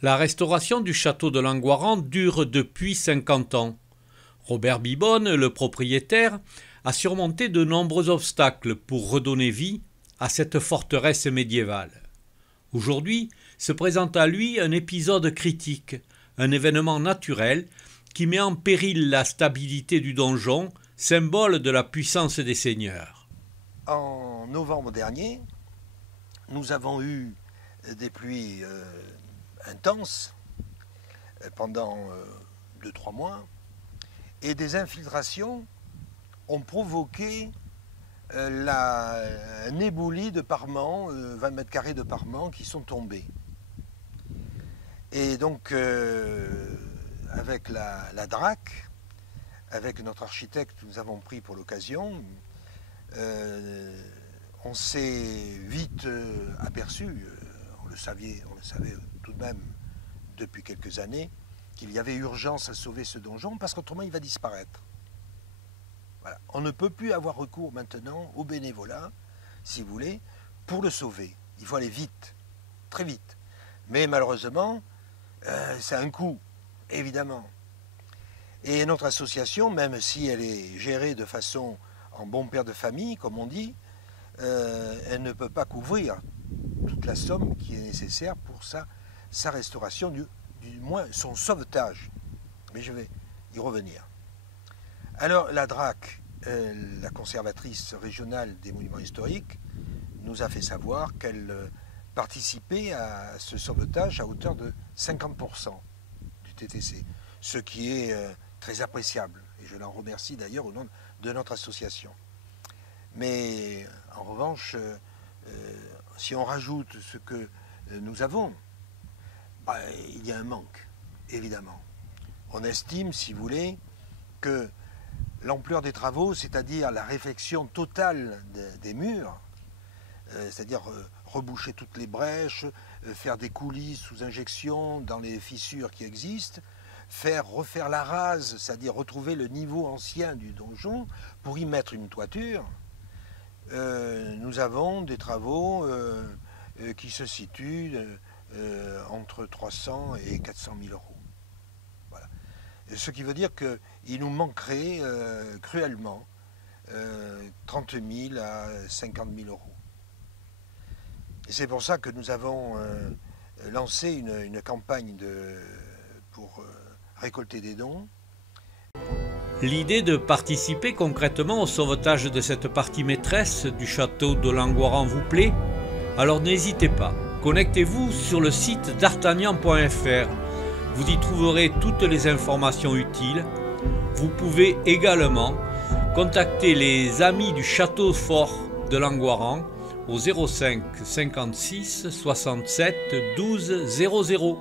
La restauration du château de Langoiran dure depuis 50 ans. Robert Bibonne, le propriétaire, a surmonté de nombreux obstacles pour redonner vie à cette forteresse médiévale. Aujourd'hui se présente à lui un épisode critique, un événement naturel qui met en péril la stabilité du donjon, symbole de la puissance des seigneurs. En novembre dernier, nous avons eu des pluies intenses pendant 2-3 mois et des infiltrations ont provoqué un éboulis de parements, 20 mètres carrés de parements qui sont tombés. Et donc avec la DRAC, avec notre architecte que nous avons pris pour l'occasion, on s'est vite aperçu, on le savait tout de même depuis quelques années, qu'il y avait urgence à sauver ce donjon parce qu'autrement il va disparaître. Voilà. On ne peut plus avoir recours maintenant au bénévolat, si vous voulez, pour le sauver. Il faut aller vite, très vite. Mais malheureusement, ça a un coût, évidemment. Et notre association, même si elle est gérée de façon en bon père de famille, comme on dit, elle ne peut pas couvrir toute la somme qui est nécessaire pour sa restauration, du moins son sauvetage. Mais je vais y revenir. Alors la DRAC, la conservatrice régionale des monuments historiques, nous a fait savoir qu'elle participait à ce sauvetage à hauteur de 50% du TTC, ce qui est très appréciable. Et je l'en remercie d'ailleurs au nom de notre association. Mais en revanche, si on rajoute ce que nous avons, il y a un manque, évidemment. On estime, si vous voulez, que l'ampleur des travaux, c'est-à-dire la réfection totale des murs, c'est-à-dire reboucher toutes les brèches, faire des coulisses sous injection dans les fissures qui existent, refaire la rase, c'est-à-dire retrouver le niveau ancien du donjon pour y mettre une toiture, nous avons des travaux qui se situent entre 300 et 400 000 euros. Voilà. Ce qui veut dire qu'il nous manquerait cruellement 30 000 à 50 000 euros. Et c'est pour ça que nous avons lancé une campagne pour récolter des dons. L'idée de participer concrètement au sauvetage de cette partie maîtresse du château de Langoiran vous plaît? Alors n'hésitez pas, connectez-vous sur le site d'artagnan.fr. Vous y trouverez toutes les informations utiles. Vous pouvez également contacter les amis du château fort de Langoiran au 05 56 67 12 00.